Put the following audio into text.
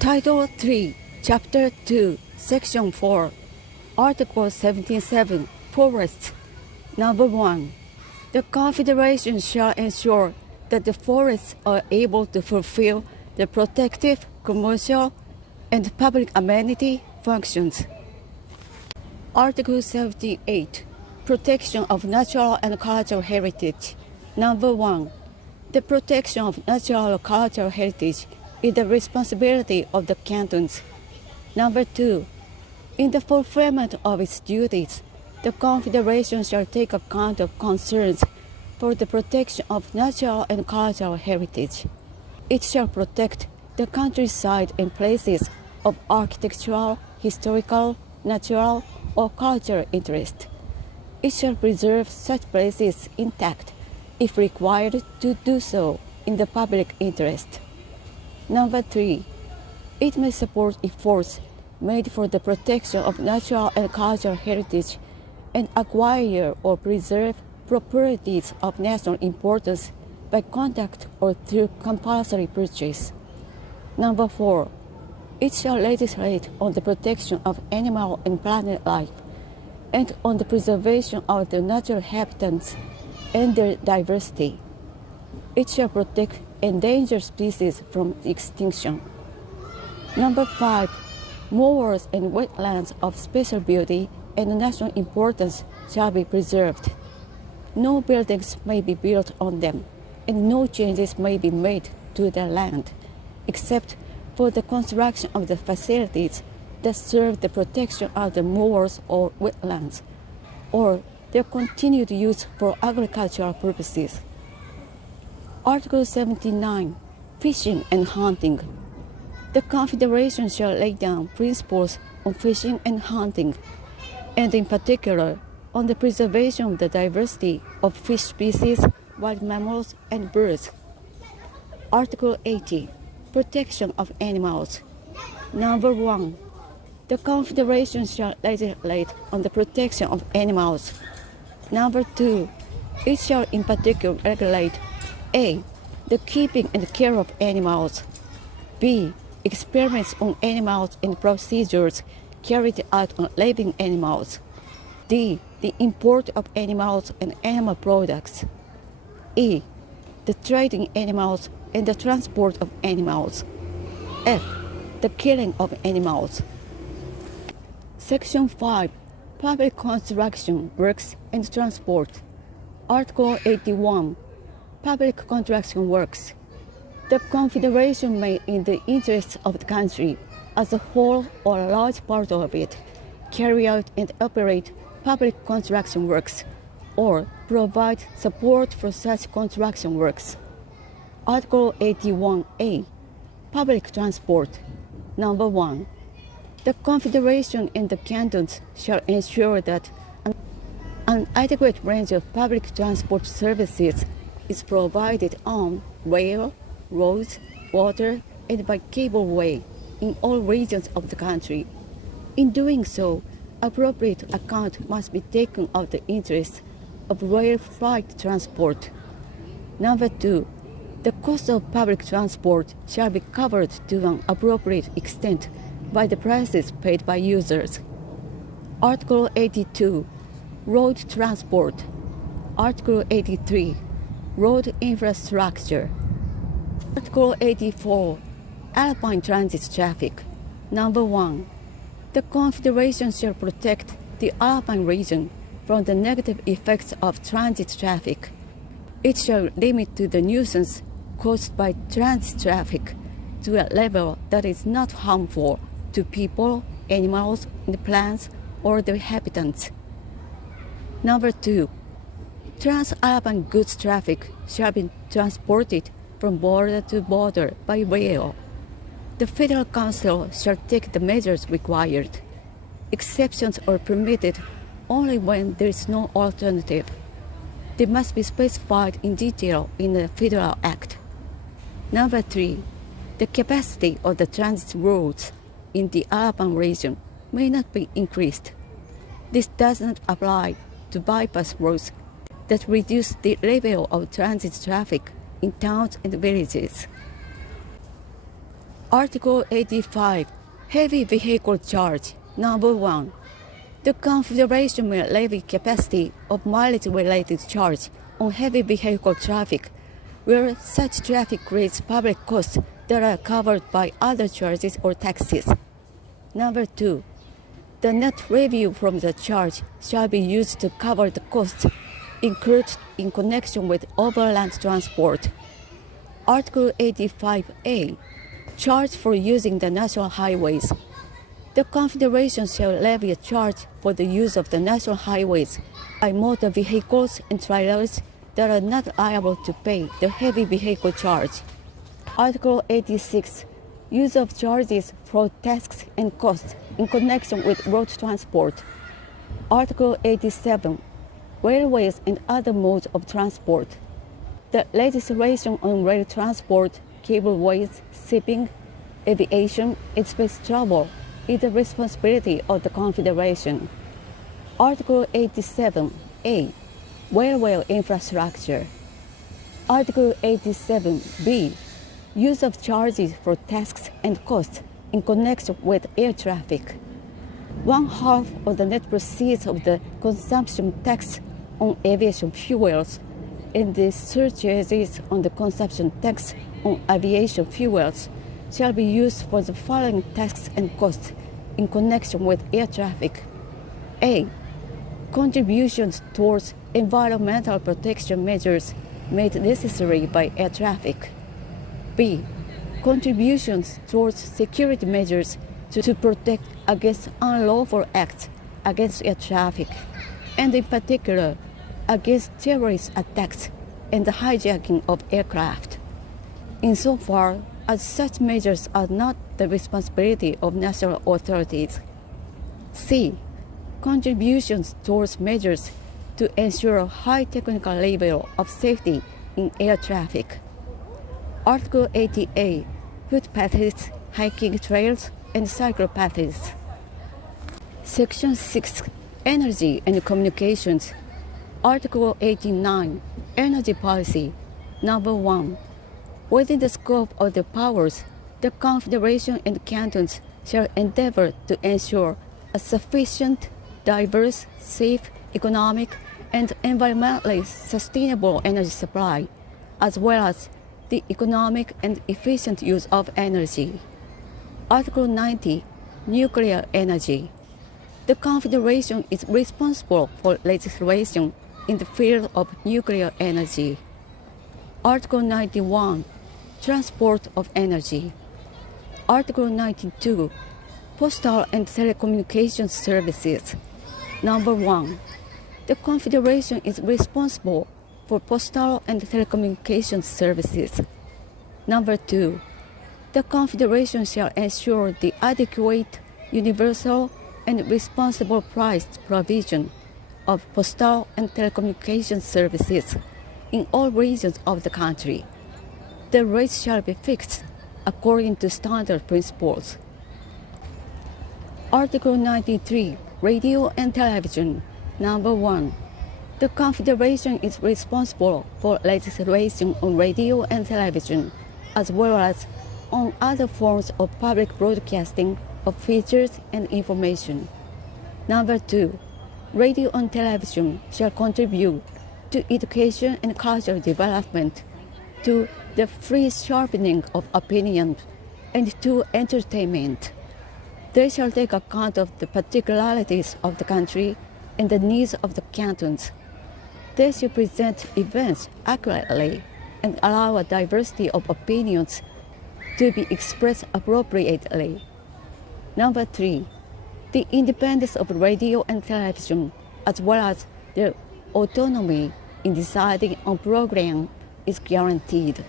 Title 3, Chapter 2, Section 4, Article 77, Forests. Number 1. The Confederation shall ensure that the forests are able to fulfill the protective, commercial, and public amenity functions. Article 78, Protection of Natural and Cultural Heritage. Number 1. The protection of natural and cultural heritage is the responsibility of the cantons. Number 2. In the fulfillment of its duties, the Confederation shall take account of concerns for the protection of natural and cultural heritage. It shall protect the countryside and places of architectural, historical, natural, or cultural interest. It shall preserve such places intact if required to do so in the public interest. Number 3. It may support efforts made for the protection of natural and cultural heritage and acquire or preserve properties of national importance by contract or through compulsory purchase. Number 4. It shall legislate on the protection of animal and plant life and on the preservation of the natural habitats and their diversity. It shall protect endangered species from extinction. Number 5. Moors and wetlands of special beauty and national importance shall be preserved. No buildings may be built on them, and no changes may be made to the land, except for the construction of the facilities that serve the protection of the moors or wetlands, or their continued use for agricultural purposes. Article 79. Fishing and hunting. The Confederation shall lay down principles on fishing and hunting, and in particular on the preservation of the diversity of fish species, wild mammals, and birds. Article 80. Protection of animals. Number 1. The Confederation shall legislate on the protection of animals. Number 2. It shall in particular regulate A. The keeping and care of animals. B. Experiments on animals and procedures carried out on living animals. D. The import of animals and animal products. E. The trade in animals and the transport of animals. F. The killing of animals. Section 5. Public construction works and transport. Article 81. Public construction works. The Confederation may, in the interests of the country as a whole or a large part of it, carry out and operate public construction works, or provide support for such construction works. Article 81A. Public transport. Number 1. The Confederation and the cantons shall ensure that an adequate range of public transport services is provided on rail, roads, water, and by cableway in all regions of the country. In doing so, appropriate account must be taken of the interests of rail freight transport. Number 2. The cost of public transport shall be covered to an appropriate extent by the prices paid by users. Article 82. Road transport. Article 83. Road infrastructure. Article 84. Alpine transit traffic. Number 1. The Confederation shall protect the Alpine region from the negative effects of transit traffic. It shall limit to the nuisance caused by transit traffic to a level that is not harmful to people, animals, and plants, or their habitats. Number 2. Trans-Alpine goods traffic shall be transported from border to border by rail. The Federal Council shall take the measures required. Exceptions are permitted only when there is no alternative. They must be specified in detail in the Federal Act. Number 3. The capacity of the transit roads in the Alpine region may not be increased. This does not apply to bypass roads that reduce the level of transit traffic in towns and villages. Article 85, Heavy Vehicle Charge. Number 1. The Confederation will levy capacity of mileage-related charge on heavy vehicle traffic, where such traffic creates public costs that are covered by other charges or taxes. Number 2. The net revenue from the charge shall be used to cover the costs incurred in connection with overland transport. Article 85A. Charge for using the national highways. The Confederation shall levy a charge for the use of the national highways by motor vehicles and trailers that are not liable to pay the heavy vehicle charge. Article 86. Use of charges for tasks and costs in connection with road transport. Article 87. Railways and other modes of transport. The legislation on rail transport, cableways, shipping, aviation, and space travel is the responsibility of the Confederation. Article 87A. Railway infrastructure. Article 87B. Use of charges for tasks and costs in connection with air traffic. 1/2 of the net proceeds of the consumption tax on aviation fuels and the surcharges on the consumption tax on aviation fuels shall be used for the following tasks and costs in connection with air traffic. A. Contributions towards environmental protection measures made necessary by air traffic. B. Contributions towards security measures to protect against unlawful acts against air traffic, and in particular against terrorist attacks and the hijacking of aircraft, insofar as such measures are not the responsibility of national authorities. C. Contributions towards measures to ensure a high technical level of safety in air traffic. Article 88. Footpaths, hiking trails, and cycle paths. Section 6. Energy and communications. Article 89. Energy policy. Number 1. Within the scope of their powers, the Confederation and cantons shall endeavor to ensure a sufficient, diverse, safe, economic, and environmentally sustainable energy supply, as well as the economic and efficient use of energy. Article 90. Nuclear energy. The Confederation is responsible for legislation in the field of nuclear energy. Article 91. Transport of energy. Article 92. Postal and telecommunications services. Number 1. The Confederation is responsible for postal and telecommunications services. Number 2. The Confederation shall ensure the adequate, universal, and responsible price provision of postal and telecommunications services in all regions of the country. The rates shall be fixed according to standard principles. Article 93. Radio and television. Number 1. The Confederation is responsible for legislation on radio and television, as well as on other forms of public broadcasting of features and information. Number 2. Radio and television shall contribute to education and cultural development, to the free sharpening of opinion, and to entertainment. They shall take account of the particularities of the country and the needs of the cantons. They should present events accurately and allow a diversity of opinions to be expressed appropriately. Number 3. The independence of radio and television, as well as their autonomy in deciding on program, is guaranteed.